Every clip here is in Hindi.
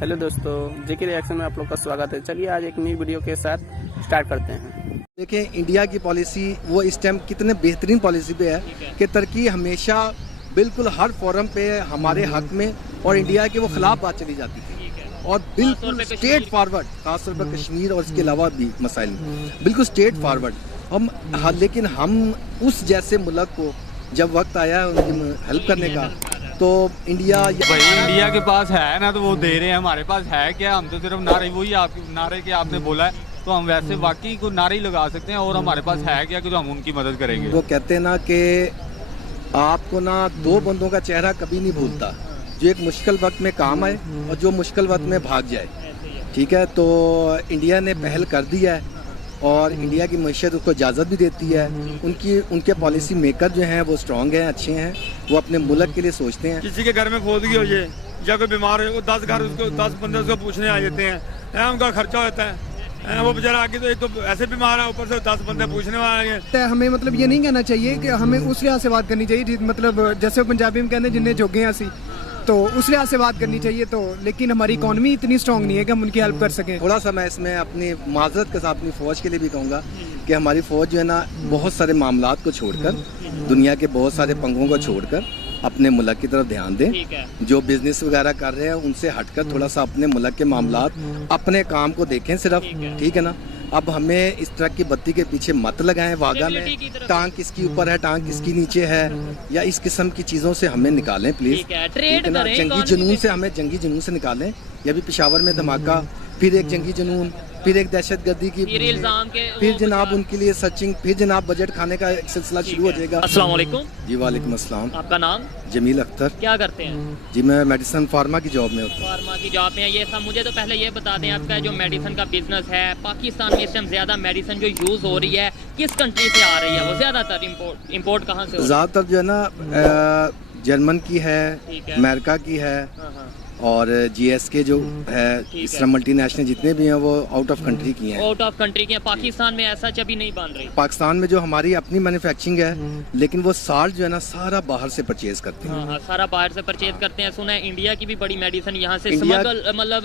हेलो दोस्तों, जेके रिएक्शन में आप लोग का स्वागत है। चलिए आज एक नई वीडियो के साथ स्टार्ट करते हैं। देखें इंडिया की पॉलिसी वो इस टाइम कितने बेहतरीन पॉलिसी पे है कि तुर्की हमेशा बिल्कुल हर फोरम पे हमारे हक में और इंडिया के वो खिलाफ बात चली जाती थी और बिल्कुल स्ट्रेट फॉरवर्ड, खासतौर पर कश्मीर और इसके अलावा भी मसाइल में बिल्कुल स्ट्रेट फॉरवर्ड लेकिन हम उस जैसे मुल्क को जब वक्त आया उनकी हेल्प करने का तो इंडिया के पास है ना, तो वो दे रहे हैं। हमारे पास है क्या? हम तो सिर्फ नारे, वही आप नारे के आपने बोला है, तो हम वैसे वाकई को नारे ही लगा सकते हैं। और हमारे पास है क्या कि तो हम उनकी मदद करेंगे। वो कहते हैं ना कि आपको ना दो बंदों का चेहरा कभी नहीं भूलता, जो एक मुश्किल वक्त में काम आए और जो मुश्किल वक्त में भाग जाए। ठीक है, तो इंडिया ने पहल कर दी है और इंडिया की मईशत उसको इजाज़त भी देती है। उनके पॉलिसी मेकर जो हैं वो स्ट्रॉन्ग हैं, अच्छे हैं, वो अपने मुल्क के लिए सोचते हैं। किसी के घर में खोदगी हो जाए या कोई बीमार हो, 10 घर उसको 10 बंदे उसको पूछने आ जाते हैं, उनका खर्चा होता है। वो बेचारा आगे तो एक तो ऐसे बीमार है, ऊपर से 10 बंदे पूछने वाले हैं। हमें मतलब ये नहीं कहना चाहिए कि हमें उस लिहाज से बात करनी चाहिए, मतलब जैसे पंजाबी में कहते हैं जिन्हें जोगे हैं असी, तो उस लिहाज से बात करनी चाहिए। तो लेकिन हमारी इकॉनमी इतनी स्ट्रांग नहीं है कि हम उनकी हेल्प कर सकें। थोड़ा सा मैं इसमें अपनी माजरत के साथ अपनी फ़ौज के लिए भी कहूँगा कि हमारी फ़ौज जो है ना, बहुत सारे मामलात को छोड़कर, दुनिया के बहुत सारे पंगों को छोड़कर अपने मुल्क की तरफ ध्यान दें। जो बिजनेस वगैरह कर रहे हैं उनसे हटकर थोड़ा सा अपने मुल्क के मामलात, अपने काम को देखें सिर्फ। ठीक है ना, अब हमें इस तरह की बत्ती के पीछे मत लगाएं। वागा में टांग किसकी ऊपर है, टांग किसकी नीचे है, या इस किस्म की चीज़ों से हमें निकालें प्लीज़। ठीक है ना, जंगी जुनून से हमें जंगी जुनून से निकालें। ये भी पेशावर में धमाका, फिर एक जंगी जुनून, फिर एक दहशतगर्दी की, फिर जनाब उनके लिए सर्चिंग, फिर जनाब बजट खाने का एक सिलसिला शुरू हो जाएगा। अस्सलाम वालेकुम। जी वालेकुम अस्सलाम। आपका नाम? जमील अख्तर। क्या करते हैं? जी मैं मेडिसिन फार्मा की जॉब में होता हूँ। फार्मा की जॉब में ये सब। मुझे तो पहले ये बता दें, आपका जो मेडिसिन का बिजनेस है, पाकिस्तान में इस टाइम ज्यादा मेडिसिन जो यूज हो रही है किस कंट्री से आ रही है? वो ज्यादातर इम्पोर्ट कहाँ से? ज्यादातर जो है ना जर्मन की है, अमेरिका की है, और GSK जो है, इस तरह मल्टीनेशनल जितने भी हैं वो आउट ऑफ कंट्री की हैं। आउट ऑफ कंट्री की हैं। पाकिस्तान में ऐसा अभी नहीं बन रही। पाकिस्तान में जो हमारी अपनी मैन्युफैक्चरिंग है, लेकिन वो साल्ट जो है ना सारा बाहर से परचेज करते हैं। हाँ, सारा बाहर से परचेज करते हैं। सुना है इंडिया की भी बड़ी मेडिसिन यहाँ से स्मगल, मतलब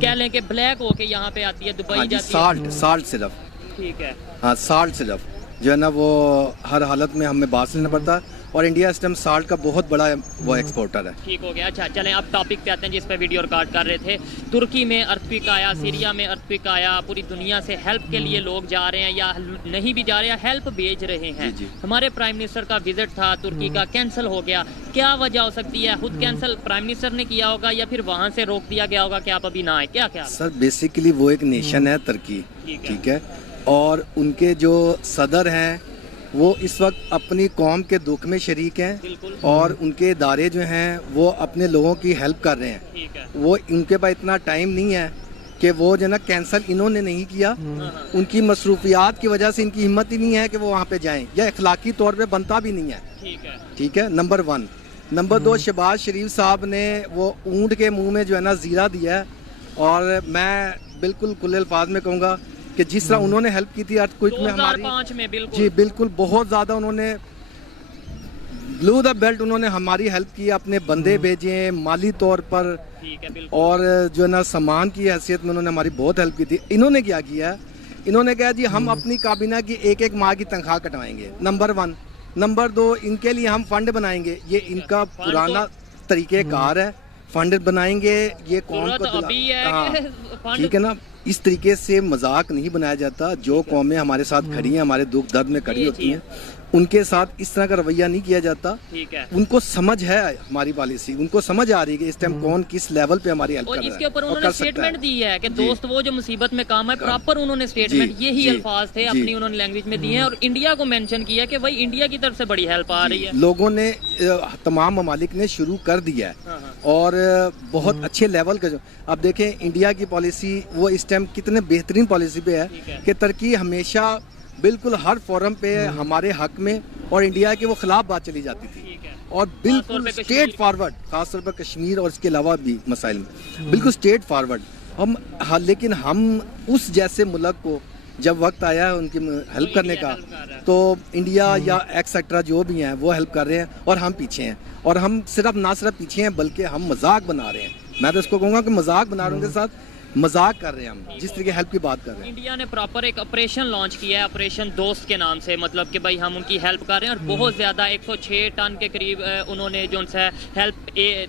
कह लें कि ब्लैक होके यहाँ पे आती है, दुबई जाती है। साल्ट सिर्फ। ठीक है, हाँ साल्ट सिर्फ जो है ना वो हर हालत में हमें बात लेना पड़ता है, और इंडिया इस टाइम साल्ट का बहुत बड़ा वो एक्सपोर्टर है। ठीक हो गया। अच्छा चलें अब टॉपिक पे आते हैं जिस पे वीडियो रिकॉर्ड कर रहे थे। तुर्की में अर्थक्वेक आया, सीरिया में अर्थक्वेक आया, पूरी दुनिया से हेल्प के लिए लोग जा रहे हैं या नहीं भी जा रहे हैं, हेल्प भेज रहे हैं। जी। हमारे प्राइम मिनिस्टर का विजिट था तुर्की का, कैंसिल हो गया। क्या वजह हो सकती है? खुद कैंसिल प्राइम मिनिस्टर ने किया होगा या फिर वहाँ से रोक दिया गया होगा कि आप अभी ना आए? क्या क्या सर, बेसिकली वो एक नेशन है तुर्की, ठीक है, और उनके जो सदर हैं वो इस वक्त अपनी कौम के दुख में शरीक हैं और उनके इदारे जो हैं वो अपने लोगों की हेल्प कर रहे हैं। वो उनके पास इतना टाइम नहीं है कि वो जो ना कैंसिल इन्होंने नहीं किया, उनकी मसरूफियात की वजह से इनकी हिम्मत ही नहीं है कि वो वहाँ पे जाएं, या अखलाकी तौर पे बनता भी नहीं है। ठीक है, नंबर 1। नंबर 2, शहबाज शरीफ साहब ने वो ऊँट के मुँह में जो है ना जीरा दिया है, और मैं बिल्कुल खुले अल्फाज में कहूँगा कि जिस तरह उन्होंने हेल्प की थी अर्थक्वेक में हमारी, 2005 में जी बिल्कुल बहुत ज़्यादा उन्होंने ब्लू द बेल्ट, उन्होंने हमारी हेल्प की, अपने बंदे भेजे माली तौर पर, और जो है ना सामान की हैसियत में उन्होंने हमारी बहुत हेल्प की थी। इन्होंने क्या किया है, इन्होंने कहा जी हम अपनी काबीना की एक माह की तनख्वाह कटवाएंगे, नंबर 1। नंबर 2, इनके लिए हम फंड बनाएंगे। ये इनका पुराना तरीक़ेकार है, फंड बनाएंगे, ये कौम को ठीक है ना, इस तरीके से मजाक नहीं बनाया जाता। जो कौमें हमारे साथ खड़ी हैं, हमारे दुख दर्द में खड़ी होती हैं, उनके साथ इस तरह का रवैया नहीं किया जाता। ठीक है, उनको समझ है हमारी पॉलिसी, उनको समझ आ रही है कि इस टाइम कौन किस लेवल पे हमारी हेल्प कर रहा है। इसके ऊपर उन्होंने स्टेटमेंट दी है कि दोस्त वो जो मुसीबत में काम है, प्रॉपर उन्होंने स्टेटमेंट, यही अल्फाज थे अपनी उन्होंने लैंग्वेज में दिए हैं, और इंडिया को मेंशन किया कि भाई इंडिया की तरफ से बड़ी हेल्प आ रही है। लोगों ने, तमाम ममालिक ने शुरू कर दिया है, और बहुत अच्छे लेवल का। अब देखें इंडिया की पॉलिसी वो इस टाइम कितने बेहतरीन पॉलिसी पे है कि तुर्की हमेशा बिल्कुल हर फोरम पे हमारे हक में और इंडिया के वो खिलाफ बात चली जाती थी, और बिल्कुल स्ट्रेट फॉरवर्ड, खासतौर पर कश्मीर और इसके अलावा भी मसाइल में बिल्कुल स्ट्रेट फॉरवर्ड लेकिन हम उस जैसे मुल्क को जब वक्त आया है उनकी हेल्प करने का, तो इंडिया या एक्सेट्रा जो भी हैं वो हेल्प कर रहे हैं और हम पीछे हैं। और हम ना सिर्फ पीछे हैं बल्कि हम मजाक बना रहे हैं मैं तो इसको कहूँगा कि मजाक बना रहे हैं, उनके साथ मजाक कर रहे हैं हम, जिस तरीके हेल्प की बात कर रहे हैं। इंडिया ने प्रॉपर एक ऑपरेशन लॉन्च किया है, ऑपरेशन दोस्त के नाम से, मतलब कि भाई हम उनकी हेल्प कर रहे हैं और बहुत ज़्यादा 106 टन के करीब उन्होंने जो है हेल्प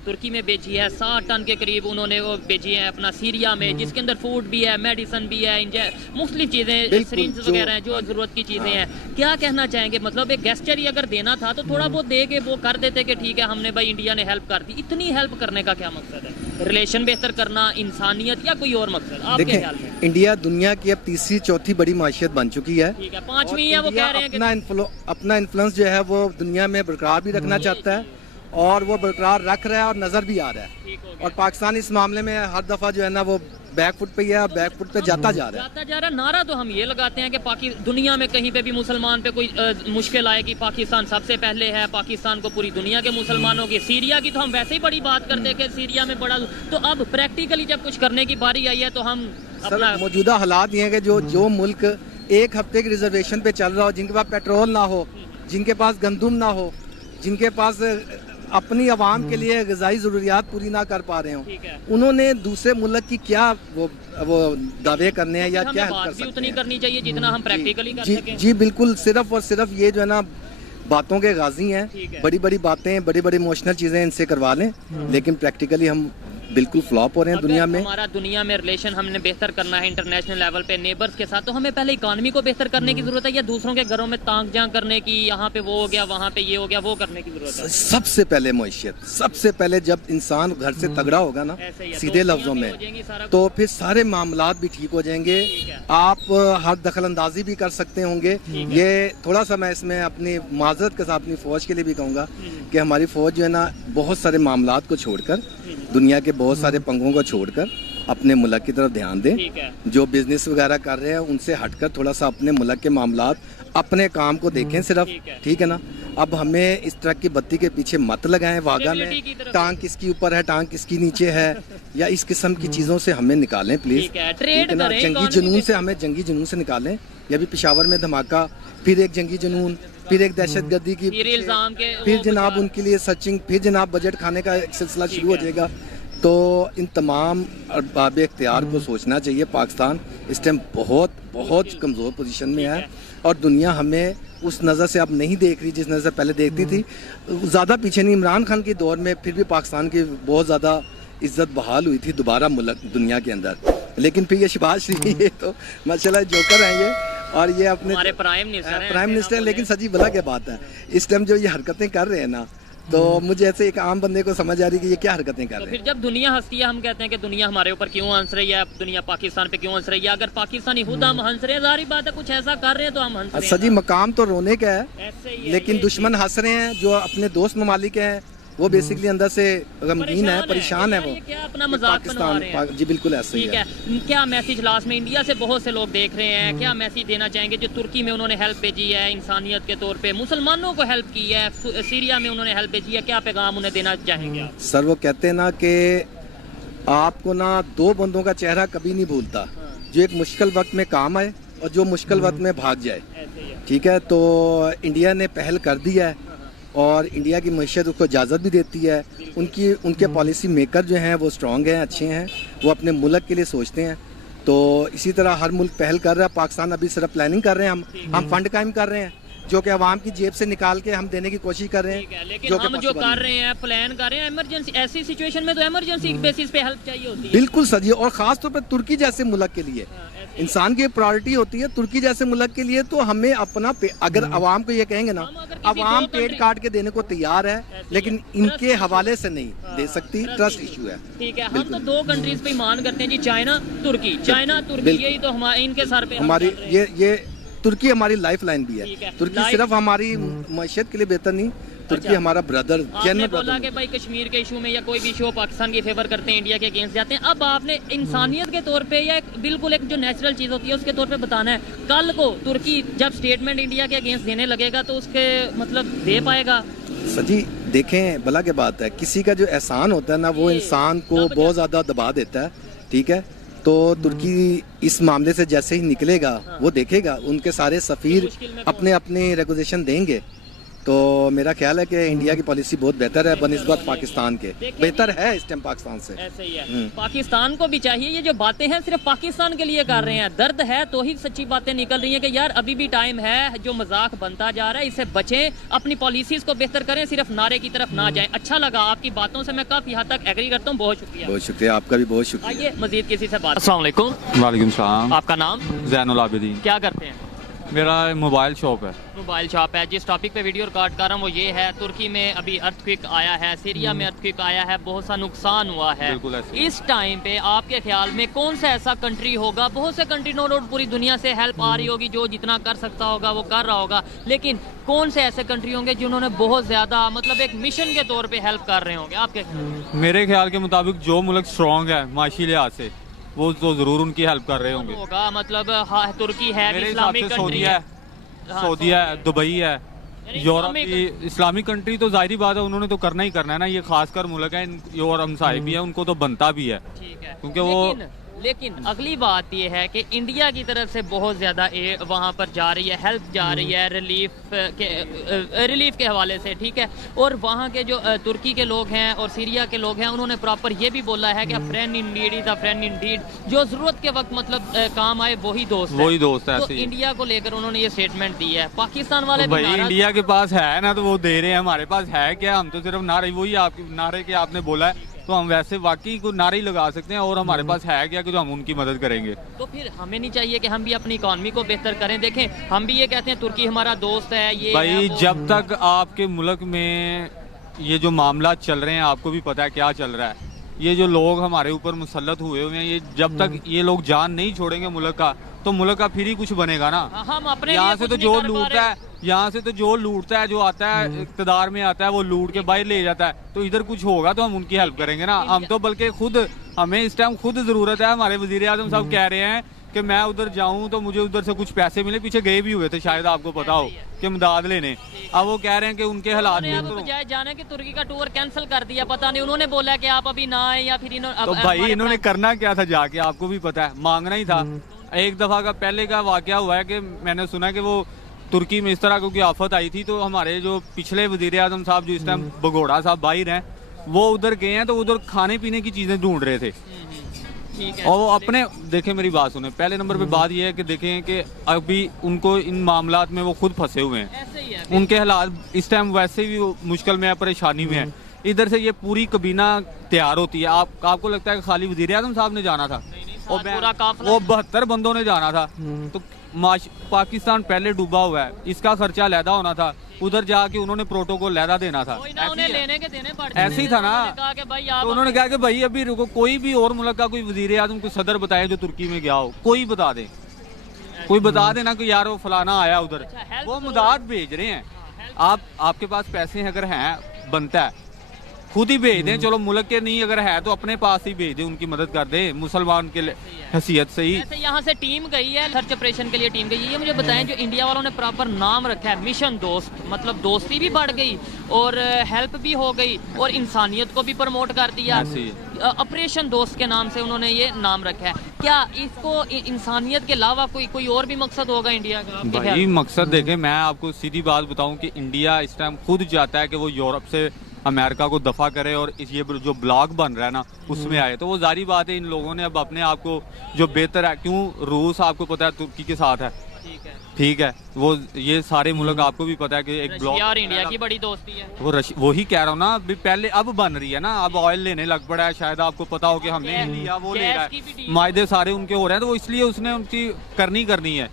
तुर्की में भेजी है। 60 टन के करीब उन्होंने वो भेजी है अपना सीरिया में, जिसके अंदर फूड भी है, मेडिसन भी है, मुख्तलिफ चीज़ें, सिरिंज वगैरह हैं, जो ज़रूरत की चीज़ें हैं। क्या कहना चाहेंगे, मतलब एक गेस्चर ही अगर देना था तो थोड़ा बहुत दे के वो कर देते कि ठीक है हमने भाई इंडिया ने हेल्प कर दी। इतनी हेल्प करने का क्या मकसद है? रिलेशन बेहतर करना, इंसानियत, या कोई और मकसद आपके ख्याल में? देखें, इंडिया दुनिया की अब तीसरी चौथी बड़ी माशियत बन चुकी है। ठीक है, 5वीं है, वो कह रहे हैं कि अपना इन्फ्लुएंस जो है वो दुनिया में बरकरार भी रखना चाहता है और वो बरकरार रख रहा है और नजर भी आ रहा है। और पाकिस्तान इस मामले में हर दफा जो है ना वो बैक फुट पे ही है, बैक फुट पे जाता जा रहा है। नारा तो हम ये लगाते हैं कि दुनिया में कहीं पे भी मुसलमान पे कोई मुश्किल आएगी, पाकिस्तान सबसे पहले है, पाकिस्तान को पूरी दुनिया के मुसलमानों की। सीरिया की तो हम वैसे ही बड़ी बात करते हैं कि सीरिया में बड़ा, तो अब प्रैक्टिकली जब कुछ करने की बारी आई है तो हम अपना मौजूदा हालात ये हैं कि जो मुल्क एक हफ्ते की रिजर्वेशन पे चल रहा हो, जिनके पास पेट्रोल ना हो, जिनके पास गंदुम ना हो, जिनके पास अपनी आवाम के लिए ग़िज़ाई ज़रूरियात पूरी ना कर पा रहे हो, उन्होंने दूसरे मुल्क की क्या वो दावे करने हैं या क्या हेल्प कर सकते हैं? उतनी करनी चाहिए जितना हम प्रैक्टिकली कर सकें। जी बिल्कुल, सिर्फ और सिर्फ ये जो है ना बातों के गाजी हैं, बड़ी बड़ी बातें, बड़ी बड़ी इमोशनल चीज़ें इनसे करवा लें, लेकिन प्रैक्टिकली हम बिल्कुल फ्लॉप हो रहे हैं दुनिया में। हमारा दुनिया में रिलेशन हमने बेहतर करना है इंटरनेशनल लेवल पे नेबर्स के साथ, तो हमें पहले इकॉनमी को बेहतर करने की जरूरत है या दूसरों के घरों में तांग जांग करने की, यहाँ पे वो हो गया, वहाँ पे ये हो गया, वो करने की जरूरत है? सबसे पहले मईशत, सबसे पहले जब इंसान घर से तगड़ा होगा ना, सीधे लफ्जों में, तो फिर सारे मामलात भी ठीक हो जाएंगे। आप हर दखल अंदाजी भी कर सकते होंगे। ये थोड़ा सा मैं इसमें अपनी माजरत के साथ अपनी फौज के लिए भी कहूँगा कि हमारी फौज जो है ना बहुत सारे मामलात को छोड़कर, दुनिया के बहुत सारे पंगों को छोड़कर अपने मुल्क की तरफ ध्यान दें। जो बिजनेस वगैरह कर रहे हैं उनसे हटकर थोड़ा सा अपने मुल्क के मामलात, अपने काम को देखें सिर्फ, ठीक है ना। अब हमें इस ट्रक की बत्ती के पीछे मत लगाएं, वागा में टांग किसकी ऊपर है, टांग किसकी नीचे है, या इस किस्म की चीज़ों से हमें निकालें प्लीज़, ठीक है ना। जंगी जुनून से हमें जंगी जुनून से निकालें। या भी पेशावर में धमाका, फिर एक जंगी जुनून, फिर एक दहशतगर्दी की, फिर जनाब उनके लिए सर्चिंग, फिर जनाब बजट खाने का एक सिलसिला शुरू हो जाएगा। तो इन तमाम अरबाब इख्तियार को सोचना चाहिए। पाकिस्तान इस टाइम बहुत बहुत कमज़ोर पोजीशन में है और दुनिया हमें उस नज़र से अब नहीं देख रही जिस नज़र से पहले देखती थी। ज़्यादा पीछे नहीं, इमरान खान के दौर में फिर भी पाकिस्तान की बहुत ज़्यादा इज्जत बहाल हुई थी दोबारा मुल्क दुनिया के अंदर। लेकिन फिर ये शहबाज शरीफ, ये तो माशाल्लाह जोकर हैं ये, और ये अपने प्राइम मिनिस्टर, लेकिन सची भला क्या बात है, इस टाइम जो ये हरकतें कर रहे हैं ना, तो मुझे ऐसे एक आम बंदे को समझ आ रही है कि ये क्या हरकतें कर रहे हैं। फिर जब दुनिया हंसती है, हम कहते हैं कि दुनिया हमारे ऊपर क्यों हंस रही है, दुनिया पाकिस्तान पे क्यों हंस रही है। अगर पाकिस्तानी खुद हम हंस रहे हैं, जाहिर बात है कुछ ऐसा कर रहे हैं तो हम हंस रहे हैं। सजी मकाम तो रोने का है, लेकिन दुश्मन हंस रहे हैं जो अपने दोस्त ममालिक हैं, वो बेसिकली अंदर से गमगीन है, परेशान है वो। क्या अपना मजाक बना रहे हैं? जी बिल्कुल ऐसे ही है। क्या मैसेज लास्ट में, इंडिया से बहुत से लोग देख रहे हैं, क्या मैसेज देना चाहेंगे? जो तुर्की में उन्होंने हेल्प भेजी है इंसानियत के तौर पे, मुसलमानों को हेल्प की है, सीरिया में उन्होंने हेल्प भेजी है, क्या पैगाम उन्हें देना चाहेंगे आप? सर वो कहते हैं ना कि आपको ना दो बंदों का चेहरा कभी नहीं भूलता, जो एक मुश्किल वक्त में काम आए और जो मुश्किल वक्त में भाग जाए, ठीक है। तो इंडिया ने पहल कर दी है और इंडिया की मईशत उसको इजाज़त भी देती है। उनके पॉलिसी मेकर जो हैं वो स्ट्रॉन्ग हैं, अच्छे हैं, वो अपने मुल्क के लिए सोचते हैं। तो इसी तरह हर मुल्क पहल कर रहा है। पाकिस्तान अभी सिर्फ प्लानिंग कर रहे हैं, हम फंड कायम कर रहे हैं जो कि अवाम की जेब से निकाल के हम देने की कोशिश कर रहे हैं। लेकिन हम जो कर रहे हैं, प्लान कर रहे हैं, इमरजेंसी, ऐसी सिचुएशन में तो इमरजेंसी बेसिस पे हेल्प चाहिए होती है। बिल्कुल सही, और खास तौर पर तुर्की जैसे मुल्क के लिए इंसान की प्रायोरिटी होती है। तुर्की जैसे मुल्क के लिए तो हमें अपना अगर अवाम को ये कहेंगे ना, अवाम पेट काट के देने को तैयार है, लेकिन इनके हवाले से नहीं दे सकती, ट्रस्ट इशू है। ठीक है, हम तो दो कंट्रीज पे मान करते हैं जी, चाइना तुर्की, यही तो हमारे इनके सर पे हमारी ये तुर्की हमारी लाइफ लाइन भी है। तुर्की सिर्फ हमारी मैशत के लिए बेहतर नहीं, तुर्की हमारा ब्रदर, आपने बोला कि भाई कश्मीर के इशू में या कोई भी इशू पाकिस्तान की फेवर करते हैं, इंडिया के अगेंस्ट जाते हैं। अब आपने इंसानियत के तौर पे या बिल्कुल एक जो नेचुरल चीज़ होती है उसके तौर पे बताना है। कल को तुर्की जब स्टेटमेंट इंडिया के अगेंस्ट देने लगेगा तो उसके मतलब दे पाएगा? सजी देखें, भला के बात है, किसी का जो एहसान होता है ना वो इंसान को बहुत ज़्यादा दबा देता है, ठीक है। तो तुर्की इस मामले से जैसे ही निकलेगा वो देखेगा, उनके सारे सफ़ीर अपने अपने रेगुलेशन देंगे, तो मेरा ख्याल है कि इंडिया की पॉलिसी बहुत बेहतर है बनिस्बत पाकिस्तान के, बेहतर है इस टाइम पाकिस्तान से। ऐसे ही है। पाकिस्तान को भी चाहिए, ये जो बातें हैं सिर्फ पाकिस्तान के लिए कर रहे हैं। दर्द है तो ही सच्ची बातें निकल रही हैं कि यार अभी भी टाइम है, जो मजाक बनता जा रहा है इससे बचें, अपनी पॉलिसीज को बेहतर करें, सिर्फ नारे की तरफ ना जाएं। अच्छा लगा आपकी बातों से, मैं काफी हद तक एग्री करता हूँ। बहुत शुक्रिया। बहुत शुक्रिया, आपका भी बहुत शुक्रिया। आइए मजीद किसी से बात। अस्सलाम वालेकुम। वालेकुम सलाम। आपका नाम? जैनुल आबिदीन। क्या करते हैं? मेरा मोबाइल शॉप है। मोबाइल शॉप है। जिस टॉपिक पे वीडियो रिकॉर्ड कर रहा हूँ वो ये है, तुर्की में अभी अर्थक्वेक आया है, सीरिया में अर्थक्वेक आया है, बहुत सा नुकसान हुआ है। बिल्कुल ऐसे। इस टाइम पे आपके ख्याल में कौन सा ऐसा कंट्री होगा, बहुत से कंट्री नो डाउट पूरी दुनिया से हेल्प आ रही होगी, जो जितना कर सकता होगा वो कर रहा होगा, लेकिन कौन से ऐसे कंट्री होंगे जिन्होंने बहुत ज्यादा मतलब एक मिशन के तौर पे हेल्प कर रहे होंगे आपके ख्याल? मेरे ख्याल के मुताबिक जो मुल्क स्ट्रॉन्ग है माशी लिहाज से, वो तो जरूर उनकी हेल्प कर रहे होंगे। होगा मतलब हाँ, तुर्की है, मेरे हिसाब इस्लामिक से कंट्री सऊदीया है, है, सऊदीया है, दुबई है, यूरोप की इस्लामिक कंट्री तो जाहिर बात है उन्होंने तो करना ही करना है ना। ये खासकर मुल्क है और हमसाए भी है, उनको तो बनता भी है, ठीक है। क्योंकि वो लेकिन अगली बात यह है कि इंडिया की तरफ से बहुत ज़्यादा वहाँ पर जा रही है, हेल्प जा रही है रिलीफ के हवाले से, ठीक है। और वहाँ के जो तुर्की के लोग हैं और सीरिया के लोग हैं, उन्होंने प्रॉपर ये भी बोला है कि friend in need is a friend indeed, जो ज़रूरत के वक्त मतलब काम आए वही दोस्त है। तो ऐसे इंडिया को लेकर उन्होंने ये स्टेटमेंट दी है। पाकिस्तान वाले भाई इंडिया के पास है ना तो वो दे रहे हैं, हमारे पास है क्या? हम तो सिर्फ नारे, वही आप नारे के आपने बोला है, तो हम वैसे वाकई को नारे ही लगा सकते हैं, और हमारे पास है क्या कि जो हम उनकी मदद करेंगे। तो फिर हमें नहीं चाहिए कि हम भी अपनी इकॉनमी को बेहतर करें? देखें, हम भी ये कहते हैं तुर्की हमारा दोस्त है, ये भाई जब तक आपके मुल्क में ये जो मामला चल रहे हैं, आपको भी पता है क्या चल रहा है, ये जो लोग हमारे ऊपर मुसल्लत हुए हुए हैं, ये जब तक ये लोग जान नहीं छोड़ेंगे मुल्क का, तो मुल्क का फिर ही कुछ बनेगा ना। हम अपने यहाँ से तो जो लूटता है, यहाँ से तो जो लूटता है, जो आता है इक़्तिदार में आता है, वो लूट के बाहर ले जाता है, तो इधर कुछ होगा तो हम उनकी हेल्प करेंगे ना। हम तो बल्कि खुद, हमें इस टाइम खुद जरूरत है। हमारे वजीर आज़म साहब कह रहे हैं कि मैं उधर जाऊं तो मुझे उधर से कुछ पैसे मिले, पीछे गए भी हुए थे शायद आपको पता हो कि इमदाद लेने। अब वो कह रहे हैं कि उनके हालात बजाय जाने के तुर्की का टूर कैंसिल कर दिया, पता नहीं उन्होंने बोला कि आप अभी ना आए या फिर तो भाई इन्होंने करना क्या था जाके, आपको भी पता है, मांगना ही था। एक दफा का पहले का वाकया हुआ है कि मैंने सुना कि वो तुर्की में इस तरह क्योंकि आफत आई थी, तो हमारे जो पिछले वजीर आज़म साहब जो इस टाइम बगोड़ा साहब बाहर हैं, वो उधर गए हैं, तो उधर खाने पीने की चीजें ढूंढ रहे थे। और वो अपने देखें, मेरी बात सुने, पहले नंबर पे बात ये है कि देखें कि अभी उनको इन मामलात में वो खुद फंसे हुए हैं, उनके हालात इस टाइम वैसे भी मुश्किल में है, परेशानी में है। इधर से ये पूरी कबीना तैयार होती है, आपको लगता है कि खाली वजीर आज़म साहब ने जाना था? वो 72 बंदों ने जाना था। तो पाकिस्तान पहले डूबा हुआ है, इसका खर्चा लैदा होना था, उधर जाके उन्होंने प्रोटोकॉल लैदा देना था। लेने के देने पड़ते, ऐसे ही था ना। तो उन्होंने कहा कि भाई अभी रुको, कोई भी और मुल्क का कोई वजीर आज़म कोई सदर बताए जो तुर्की में गया हो, कोई बता दे, कोई बता देना कि यार वो फलाना आया उधर, वो मदद भेज रहे हैं। आपके पास पैसे अगर हैं, बनता है खुद ही भेज दें, चलो मुल्क के नहीं अगर है तो अपने पास ही भेज दें, उनकी मदद कर दें मुसलमान के हैसियत से ही। यहाँ से टीम गई है, सर्च ऑपरेशन के लिए टीम गई है। ये मुझे बताएं, जो इंडिया वालों ने प्रॉपर नाम रखा है मिशन दोस्त, मतलब दोस्ती भी बढ़ गई और हेल्प भी हो गई और इंसानियत को भी प्रमोट कर दिया। ऑपरेशन दोस्त के नाम से उन्होंने ये नाम रखा है। क्या इसको इंसानियत के अलावा कोई और भी मकसद होगा इंडिया का? भाई मकसद देखें, मैं आपको सीधी बात बताऊं कि इंडिया इस टाइम खुद चाहता है कि वो यूरोप से अमेरिका को दफा करे और ये जो ब्लॉक बन रहा है ना उसमें आए, तो वो जारी बात है इन लोगों ने अब अपने आप को जो बेहतर है, क्यों रूस आपको पता है तुर्की के साथ है, ठीक है, वो ये सारे मुल्क आपको भी पता है कि एक ब्लॉक और इंडिया की बड़ी दोस्ती है। वो ही कह रहा हूँ ना, अभी पहले अब बन रही है ना, अब ऑयल लेने लग पड़ा है, शायद आपको पता हो कि हमने लिया, वो ले रहा है, मायदे सारे उनके हो रहे हैं, तो वो इसलिए उसने उनकी करनी है।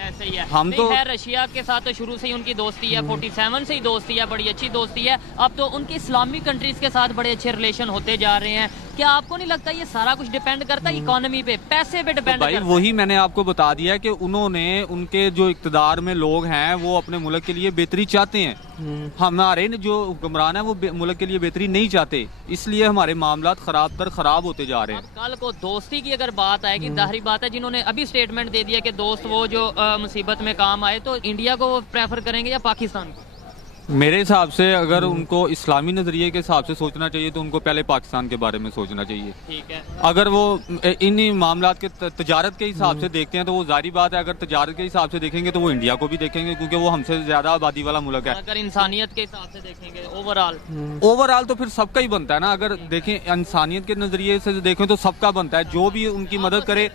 ऐसे ही है। हम तो है रशिया के साथ तो शुरू से ही उनकी दोस्ती है, 47 से ही दोस्ती है, बड़ी अच्छी दोस्ती है। अब तो उनकी इस्लामिक कंट्रीज के साथ बड़े अच्छे रिलेशन होते जा रहे हैं। क्या आपको नहीं लगता ये सारा कुछ डिपेंड करता है इकोनॉमी पे, पैसे पे डिपेंड करता है? वही मैंने आपको बता दिया कि उन्होंने, उनके जो इक़्तिदार में लोग हैं वो अपने मुल्क के लिए बेहतरी चाहते हैं, हमारे जो हुक्मरान है वो मुल्क के लिए बेहतरी नहीं चाहते, इसलिए हमारे मामलात खराब होते जा रहे हैं। कल को दोस्ती की अगर बात आएगी, जाहिर बात है जिन्होंने अभी स्टेटमेंट दे दिया कि दोस्त वो जो मुसीबत में काम आए, तो इंडिया को प्रेफर करेंगे या पाकिस्तान को? मेरे हिसाब से अगर उनको इस्लामी नज़रिए के हिसाब से सोचना चाहिए तो उनको पहले पाकिस्तान के बारे में सोचना चाहिए। ठीक है। अगर वो इन मामलात के तजारत के हिसाब से देखते हैं तो वो जारी बात है, अगर तजारत के हिसाब से देखेंगे तो वो इंडिया को भी देखेंगे क्योंकि वो हमसे ज़्यादा आबादी वाला मुल्क है। अगर इंसानियत के हिसाब से देखेंगे ओवरऑल तो फिर सबका ही बनता है ना। अगर देखें इंसानियत के नज़रिए से देखें तो सबका बनता है, जो भी उनकी मदद करे,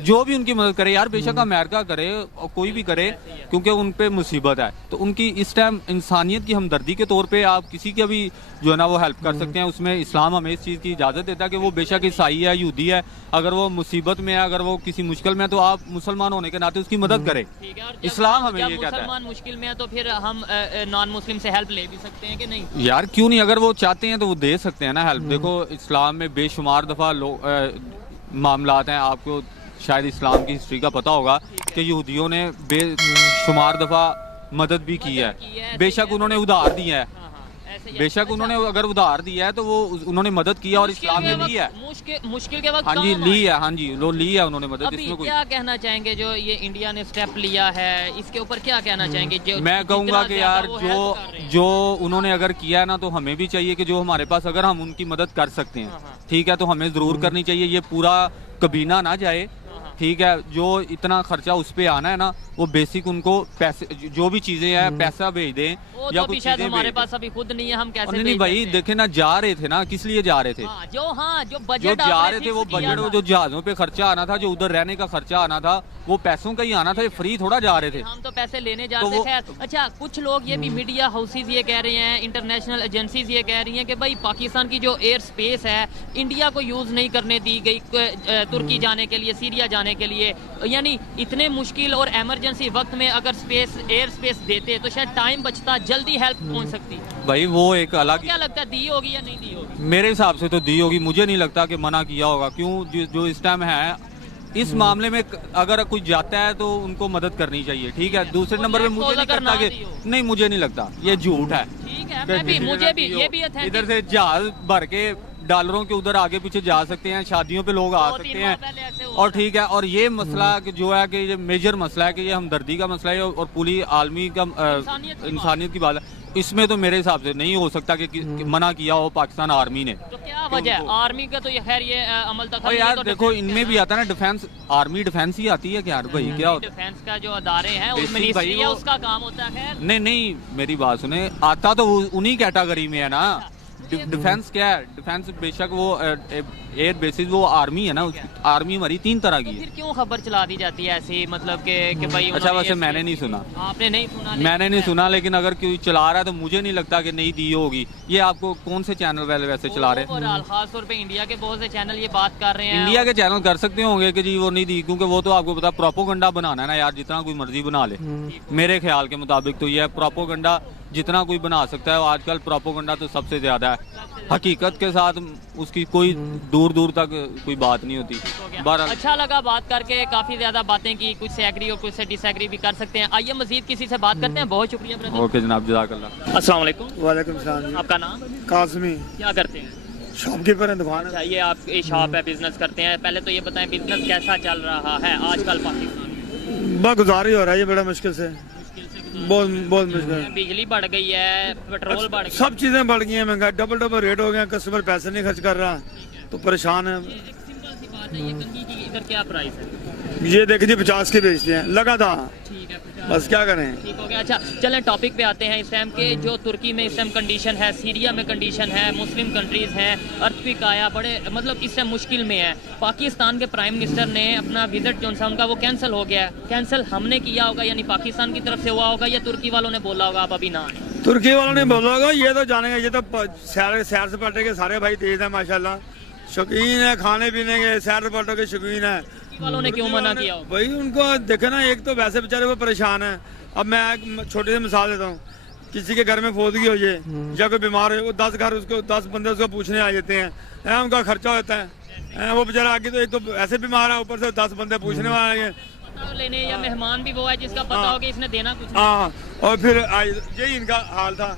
जो भी उनकी मदद करे यार, बेशक अमेरिका करे और कोई भी करे, क्योंकि उन पे मुसीबत है। तो उनकी इस टाइम इंसानियत की हमदर्दी के तौर पे आप किसी की भी जो है ना वो हेल्प कर सकते हैं। उसमें इस्लाम हमें इस चीज़ की इजाज़त देता है कि वो बेशक ईसाई है, यहूदी है, अगर वो मुसीबत में है, अगर वो किसी मुश्किल में है तो आप मुसलमान होने के नाते उसकी मदद करें। इस्लाम हमें ये कहता है। मुसलमान मुश्किल में है तो फिर हम नॉन मुस्लिम से हेल्प ले भी सकते हैं कि नहीं? यार क्यों नहीं, अगर वो चाहते हैं तो वो दे सकते हैं ना हेल्प। देखो इस्लाम में बेशुमार दफ़ा मामलात हैं, आपको शायद इस्लाम की हिस्ट्री का पता होगा कि यहूदियों ने बेशुमार दफ़ा मदद भी की है, बेशक उन्होंने उधार दिया है, बेशक उन्होंने अगर उधार दिया है तो वो उन्होंने मदद किया और इस्लाम ने ली है, मुश्किल के वक्त। हाँ जी ली है, हाँ जी लो ली है उन्होंने मदद। अभी इसमें कोई क्या कहना चाहेंगे जो ये इंडिया ने स्टेप लिया है इसके ऊपर क्या कहना चाहेंगे? जो मैं कहूँगा कि यार जो उन्होंने अगर किया है ना तो हमें भी चाहिए कि जो हमारे पास अगर हम उनकी मदद कर सकते हैं, ठीक है, तो हमें ज़रूर करनी चाहिए। ये पूरा कबीना ना जाए, ठीक है, जो इतना खर्चा उस पे आना है ना वो बेसिक उनको पैसे जो भी चीजें हैं पैसा भेज दें या कुछ शायद हमारे पास अभी खुद नहीं है, हम कैसे नहीं भाई देखे ना, जा रहे थे ना, किस लिए जा रहे थे? जो बजट जो जा रहे थे वो बजट, जो जहाजों पे खर्चा आना था, जो उधर रहने का खर्चा आना था, वो पैसों का ही आना था, ये फ्री थोड़ा जा रहे थे। हम तो पैसे लेने जा रहे थे। अच्छा, कुछ लोग ये भी मीडिया हाउसेज ये कह रहे हैं, इंटरनेशनल एजेंसीज ये कह रही हैं कि भाई पाकिस्तान की जो एयर स्पेस है इंडिया को यूज नहीं करने दी गई तुर्की जाने के लिए, सीरिया जाने के लिए, यानी इतने मुश्किल और इमरजेंसी वक्त में अगर एयर स्पेस देते तो शायद टाइम बचता, जल्दी हेल्प पहुंच सकती। भाई वो एक अलग, क्या लगता है दी होगी या नहीं दी होगी? मेरे हिसाब से तो दी होगी, मुझे नहीं लगता कि मना किया होगा। क्यों, जो इस टाइम है इस मामले में अगर कोई जाता है तो उनको मदद करनी चाहिए, ठीक है। दूसरे नंबर पे मुझे नहीं लगता कि नहीं, मुझे नहीं लगता, ये झूठ है। ठीक है, मुझे भी ये भी इधर से जहाज भर के डॉलरों के उधर आगे पीछे जा सकते हैं, शादियों पे लोग आ सकते हैं, और ठीक है। और ये मसला जो है कि ये मेजर मसला है कि ये हमदर्दी का मसला है और पूरी आलमी का इंसानियत की बात है। इसमें तो मेरे हिसाब से नहीं हो सकता कि मना किया हो पाकिस्तान आर्मी ने। तो क्या वजह है आर्मी का? तो ये खैर ये अमल तक यार तो देखो इनमें भी आता है ना डिफेंस, आर्मी डिफेंस ही आती है क्या भाई? क्या होता है डिफेंस का जो अदारे हैं मिनिस्ट्री है उसका काम होता है। नहीं मेरी बात सुने, आता तो उन्हीं कैटेगरी में है ना। डिफेंस क्या है? डिफेंस बेशक वो एयर बेसिस वो आर्मी है ना, आर्मी हमारी 3 तरह की है। फिर क्यों खबर चला दी जाती है ऐसी, मतलब कि भाई? अच्छा वैसे मैंने नहीं सुना, आपने नहीं सुना? मैंने नहीं सुना, लेकिन अगर कोई चला रहा है तो मुझे नहीं लगता कि नहीं दी होगी। ये आपको कौन से चैनल वाले वैसे चला रहे हैं? खास तौर पे इंडिया के बहुत से चैनल ये बात कर रहे हैं। इंडिया के चैनल कर सकते होंगे कि जी वो नहीं दी, क्योंकि वो तो आपको पता प्रोपोगंडा बनाना है ना यार, जितना कोई मर्जी बना ले। मेरे ख्याल के मुताबिक तो ये प्रोपोगंडा जितना कोई बना सकता है, आजकल प्रोपोगंडा तो सबसे ज्यादा है। हकीकत के साथ उसकी कोई दूर दूर तक कोई बात नहीं होती। अच्छा लगा बात करके, काफी ज्यादा बातें की, कुछ से एग्री और कुछ से डिसएग्री भी कर सकते हैं। आइए मजीद किसी से बात करते हैं। बहुत शुक्रिया ब्रदर। ओके जनाब, जज़ाकल्लाह। अस्सलाम वालेकुम। वालेकुम सलाम। आपका नाम? कासमी। क्या करते हैं? शॉपकीपर है, दुकान है। ये आप शॉप है, बिजनेस करते हैं। पहले तो ये बताएं बिजनेस कैसा चल रहा है आजकल पाकिस्तान में? बहुत गुजारी हो रहा है ये बड़ा मुश्किल से, बहुत मुश्किल है। बिजली बढ़ गई है, पेट्रोल बढ़ गया, सब चीजें बढ़ गई हैं, महंगाई डबल रेट हो गया, कस्टमर पैसे नहीं खर्च कर रहा तो परेशान है। एक सिंपल सी बात है, ये कंगी की इधर क्या प्राइस है? ये देखिए 50 के बेचते हैं लगातार, ठीक है, बस क्या करें। ठीक हो गया। अच्छा चलें टॉपिक पे आते हैं। इस टाइम के जो तुर्की में इस टाइम कंडीशन है, सीरिया में कंडीशन है, मुस्लिम कंट्रीज हैं, अर्थक्वेक आया, बड़े मतलब इस टाइम मुश्किल में है। पाकिस्तान के प्राइम मिनिस्टर ने अपना विजिट जो उनका वो कैंसिल हो गया है। कैंसिल हमने किया होगा, यानी पाकिस्तान की तरफ से हुआ होगा, या तुर्की वालों ने बोला होगा आप अभी ना आए? तुर्की वालों ने बोला होगा, ये तो जानेंगे, ये तो सैर सपाटे के सारे भाई तेज है माशाल्लाह, शौकीन है खाने पीने के, सैर सपाटों के शौकीन है। वालों ने क्यों मना किया? भाई उनको देखे ना, एक तो वैसे बेचारे वो परेशान है। अब मैं एक छोटी सी मिसाल देता हूँ, किसी के घर में फोदगी हो जाए या कोई बीमार है, वो 10 घर उसको 10 बंदे उसको पूछने आ जाते हैं, उनका खर्चा होता है। वो बेचारा आगे तो एक तो ऐसे बीमार है, ऊपर से 10 बंदे पूछने वाले हैं लेने, या मेहमान भी वो है जिसका पता हो कि इसने देना कुछ। हाँ, और फिर यही इनका हाल था।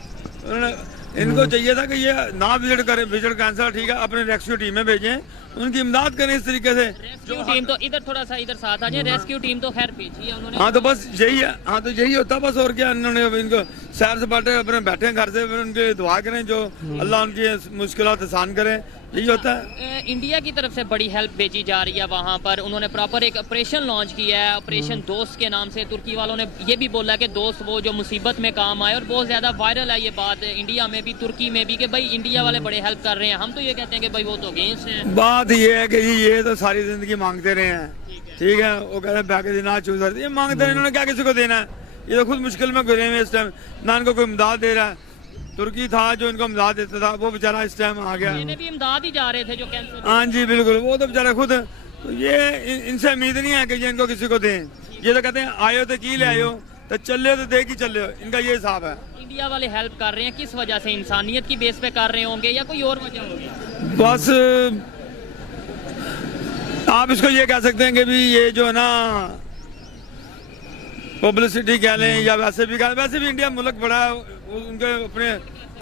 इनको चाहिए था कि ये ना विजिट करें, विजिट कैंसिल, ठीक है, अपने रेस्क्यू टीमें भेजें, उनकी इमदाद करें इस तरीके से। रेस्क्यू टीम तो इधर थोड़ा सा इधर साथ आ जाए, रेस्क्यू टीम तो खैर भेजी है उन्होंने। हाँ तो बस यही है, हाँ तो यही होता बस, और क्या। इन्होंने इनको सैर से बाटे अपने बैठे हैं घर से, फिर उनके दुआ करें जो अल्लाह उनकी मुश्किलात आसान करे, यही होता है। इंडिया की तरफ से बड़ी हेल्प भेजी जा रही है वहाँ पर। उन्होंने प्रॉपर एक ऑपरेशन लॉन्च किया है, ऑपरेशन दोस्त के नाम से। तुर्की वालों ने ये भी बोला कि दोस्त वो जो मुसीबत में काम आए, और बहुत ज़्यादा वायरल है ये बात इंडिया में भी तुर्की में भी कि भाई इंडिया वाले बड़े हेल्प कर रहे हैं। हम तो ये कहते हैं कि भाई वो तो अगेंस्ट हैं। बात ये है कि ये तो सारी जिंदगी मांगते रहे हैं, ठीक है। वो कहते हैं पैकेज ना चूज, ये मांगते रहे, इन्होंने क्या किसी को देना है? ये तो खुद मुश्किल में घिरे हुए इस टाइम, ना इनको कोई इमदाद दे रहा है। तुर्की था जो इनको इमदाद देता था, वो बेचारा इस टाइम आ गया। भी इमदाद ही जा रहे थे जो कैंसर। हाँ जी बिल्कुल, वो तो बेचारा खुद। तो ये इनसे उम्मीद नहीं है कि ये इनको किसी को दें। ये तो कहते हैं आयो तो की ले आयो, तो चले तो दे की चले, इनका ये हिसाब है। इंडिया वाले हेल्प कर रहे हैं किस वजह से? इंसानियत की बेस पे कर रहे होंगे या कोई और वजह होगी? बस आप इसको ये कह सकते हैं कि भी ये जो है ना पब्लिसिटी कह लें या वैसे भी कह लें, वैसे भी इंडिया मुल्क बड़ा है, उनके अपने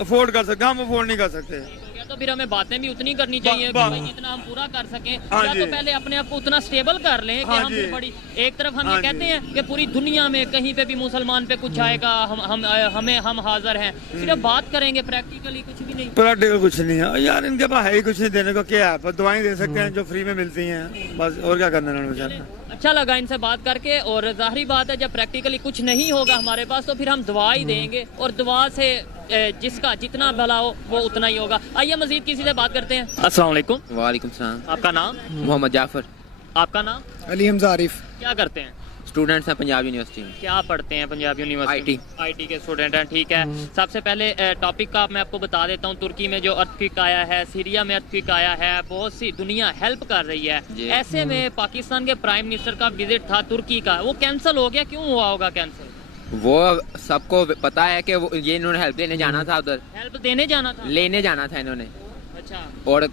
अफोर्ड कर सकते हैं, हम अफोर्ड नहीं कर सकते। तो फिर हमें बातें भी उतनी करनी चाहिए कि भाई जितना हम पूरा कर सकें, या तो पहले अपने आप को उतना स्टेबल कर लें कि हम फिर बड़ी एक तरफ हम ये कहते हैं कि पूरी दुनिया में कहीं पे भी मुसलमान पे कुछ आएगा हम हाजिर हैं, सिर्फ बात करेंगे, प्रैक्टिकली कुछ भी नहीं। प्रैक्टिकल कुछ नहीं है यार, इनके पास है ही कुछ नहीं देने को। क्या है, दवाएं दे सकते हैं जो फ्री में मिलती हैं, बस, और क्या करना है बेचारा। अच्छा लगा इनसे बात करके, और जाहिर बात है जब प्रैक्टिकली कुछ नहीं होगा हमारे पास तो फिर हम दुआ ही देंगे, और दुआ से जिसका जितना भला हो वो उतना ही होगा। आइए मजीद किसी से बात करते हैं। अस्सलाम वालेकुम। वालेकुम सलाम। आपका नाम? मोहम्मद जाफर। आपका नाम? अली हमजा आरिफ। क्या करते हैं? स्टूडेंट्स हैं पंजाब यूनिवर्सिटी में। क्या पढ़ते हैं पंजाब यूनिवर्सिटी? आईटी के स्टूडेंट हैं, ठीक है। सबसे पहले टॉपिक का मैं आपको बता देता हूँ। तुर्की में जो अर्थक्वेक आया है, सीरिया में अर्थक्वेक आया है, बहुत सी दुनिया हेल्प कर रही है। ऐसे में पाकिस्तान के प्राइम मिनिस्टर का विजिट था तुर्की का, वो कैंसिल हो गया। क्यों हुआ होगा कैंसिल? वो सबको पता है कि वो ये इन्होंने हेल्प लेने जाना था, उधर हेल्प देने जाना था, लेने जाना था इन्होंने। अच्छा। और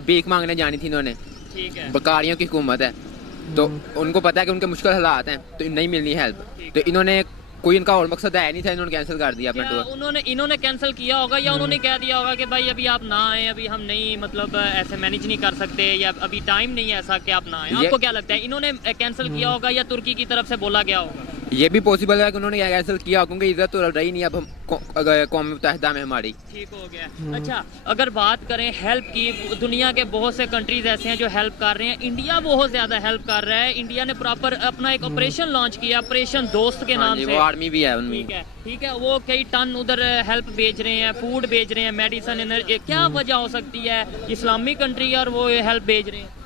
भीख मांगने जानी थी इन्होंने। ठीक है। बकारियों की हुकूमत है तो उनको पता है कि उनके मुश्किल हालात हैं, तो नहीं मिलनी हेल्प, तो इन्होंने कोई इनका और मकसद है नहीं था, इन्होंने कैंसिल कर दिया अपना टूर। इन्होंने कैंसिल किया होगा या उन्होंने कह दिया होगा कि भाई अभी आप ना आए, अभी हम नहीं मतलब ऐसे मैनेज नहीं कर सकते, या अभी टाइम नहीं है ऐसा कि आप ना आए? आपको क्या लगता है, इन्होंने कैंसिल किया होगा या तुर्की की तरफ से बोला गया होगा? ये भी पॉसिबल है कि उन्होंने कैंसिल किया, क्योंकि इज्जत तो रही नहीं अब हम कौम मुत्तहिदा में हमारी। ठीक हो गया। अच्छा, अगर बात करें हेल्प की, दुनिया के बहुत से कंट्रीज ऐसे हैं जो हेल्प कर रहे हैं। इंडिया बहुत ज्यादा हेल्प कर रहा है। इंडिया ने प्रॉपर अपना एक ऑपरेशन लॉन्च किया, ऑपरेशन दोस्त के नाम से। वो आर्मी भी है उनमें। ठीक है। वो कई टन उधर हेल्प भेज रहे हैं, फूड भेज रहे हैं, मेडिसिन। क्या वजह हो सकती है? इस्लामिक कंट्री और वो हेल्प भेज रहे हैं,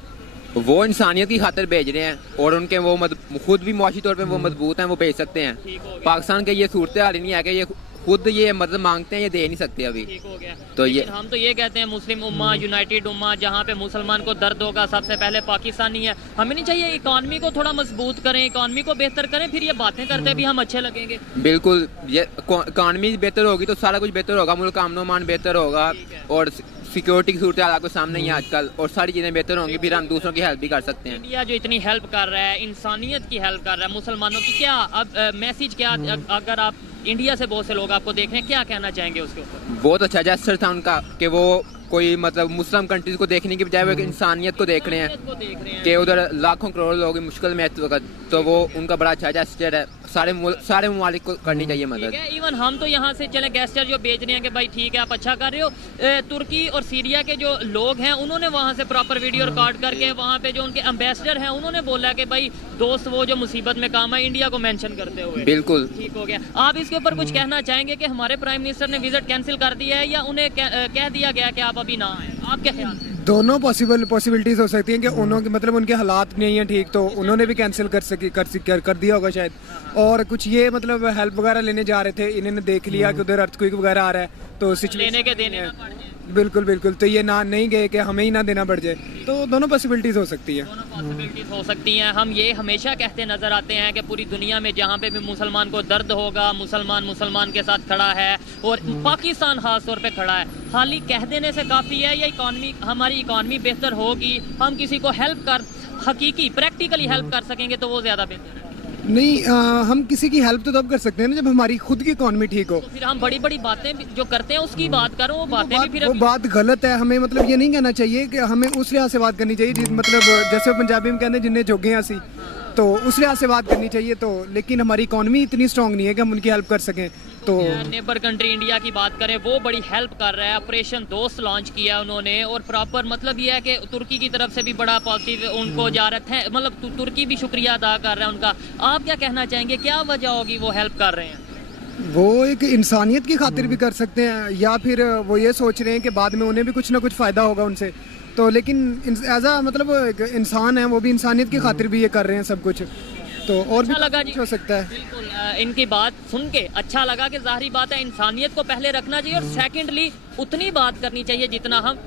वो इंसानियत की खातिर भेज रहे हैं, और उनके वो खुद भी मुआशी तौर पे वो मजबूत हैं, वो भेज सकते हैं। पाकिस्तान के ये सूरत हाल नहीं है कि ये खुद ये मदद मांगते हैं, ये दे नहीं सकते अभी। ठीक हो गया। तो ये हम तो ये कहते हैं मुस्लिम उम्मा, यूनाइटेड उम्मा, जहाँ पे मुसलमान को दर्द होगा सबसे पहले पाकिस्तानी है। हमें नहीं चाहिए इकॉनमी को थोड़ा मजबूत करें, इकॉनमी को बेहतर करें, फिर ये बातें करते भी हम अच्छे लगेंगे। बिल्कुल, ये इकॉनमी बेहतर होगी तो सारा कुछ बेहतर होगा, मुल्क का अमन बेहतर होगा, और सिक्योरिटी की सूरत आपको सामने ही है आजकल, और सारी चीजें बेहतर होंगी, फिर हम दूसरों की हेल्प भी कर सकते हैं। इंडिया जो इतनी हेल्प कर रहा है, इंसानियत की हेल्प कर रहा है, मुसलमानों की, क्या अब मैसेज क्या, अगर आप इंडिया से बहुत से लोग आपको देख रहे हैं, क्या कहना चाहेंगे उसके ऊपर? बहुत अच्छा जेस्चर था उनका कि वो कोई मतलब मुस्लिम कंट्रीज को देखने की बजाय वो इंसानियत को देख रहे हैं कि उधर लाखों करोड़ लोग मुश्किल में, तो वो उनका बड़ा अच्छा जेस्चर है। सारे ममालिक को करनी चाहिए मदद। इवन हम तो यहाँ से चले गेस्टर जो भेज रहे हैं कि भाई ठीक है आप अच्छा कर रहे हो। तुर्की और सीरिया के जो लोग हैं उन्होंने वहाँ से प्रॉपर वीडियो रिकॉर्ड करके, वहाँ पे जो उनके एम्बेसडर हैं उन्होंने बोला कि भाई दोस्त वो जो मुसीबत में काम है, इंडिया को मेंशन करते हुए। बिल्कुल ठीक हो गया। आप इसके ऊपर कुछ कहना चाहेंगे कि हमारे प्राइम मिनिस्टर ने विजिट कैंसिल कर दिया है, या उन्हें कह दिया गया कि आप अभी ना आए? आप क्या ख्याल है? दोनों पॉसिबिलिटीज हो सकती हैं कि उन्होंने मतलब उनके हालात नहीं है ठीक, तो उन्होंने भी कैंसिल कर दिया होगा शायद, और कुछ ये मतलब हेल्प वगैरह लेने जा रहे थे, इन्होंने देख लिया कि उधर अर्थक्वेक वगैरह आ रहा है, तो लेने के देने ना पड़ जाए। बिल्कुल बिल्कुल, तो ये ना नहीं गए कि हमें ही ना देना पड़ जाए, तो दोनों पॉसिबिलिटीज हो सकती है। दोनों पॉसिबिलिटीज हो सकती हैं। हम ये हमेशा कहते नजर आते हैं कि पूरी दुनिया में जहाँ पे भी मुसलमान को दर्द होगा, मुसलमान के साथ खड़ा है, और पाकिस्तान खास तौर पे खड़ा है। खाली कह देने से काफ़ी है, या हमारी इकॉनमी बेहतर होगी, हम किसी को हेल्प कर हकीकी प्रैक्टिकली हेल्प कर सकेंगे, तो वो ज़्यादा बेहतर है। नहीं हम किसी की हेल्प तो तब कर सकते हैं ना जब हमारी खुद की इकॉनमी ठीक हो। तो फिर हम बड़ी बड़ी बातें भी जो करते हैं उसकी बात करो, वो बातें भी फिर वो बात गलत है। हमें मतलब ये नहीं कहना चाहिए कि हमें उस लिहाज से बात करनी चाहिए मतलब जैसे पंजाबी में कहते हैं जिन्हें जोगे असी, तो उस लिहाज से बात करनी चाहिए। तो लेकिन हमारी इकॉनमी इतनी स्ट्रांग नहीं है कि हम उनकी हेल्प कर सकें। तो नेबर कंट्री इंडिया की बात करें, वो बड़ी हेल्प कर रहा है। ऑपरेशन दोस्त लॉन्च किया उन्होंने, और प्रॉपर मतलब ये है कि तुर्की की तरफ से भी बड़ा पॉजिटिव उनको जा रहा है, मतलब तुर्की भी शुक्रिया अदा कर रहा है उनका। आप क्या कहना चाहेंगे, क्या वजह होगी वो हेल्प कर रहे हैं? वो एक इंसानियत की खातिर भी कर सकते हैं, या फिर वो ये सोच रहे हैं कि बाद में उन्हें भी कुछ ना कुछ फ़ायदा होगा उनसे। तो लेकिन एज आ मतलब एक इंसान है, वो भी इंसानियत की खातिर भी ये कर रहे हैं सब कुछ। तो और अच्छा भी लगा कुछ जी, हो सकता है। बिल्कुल इनकी बात सुन के अच्छा लगा कि जाहिर बात है इंसानियत को पहले रखना चाहिए, और सेकेंडली उतनी बात करनी चाहिए जितना हम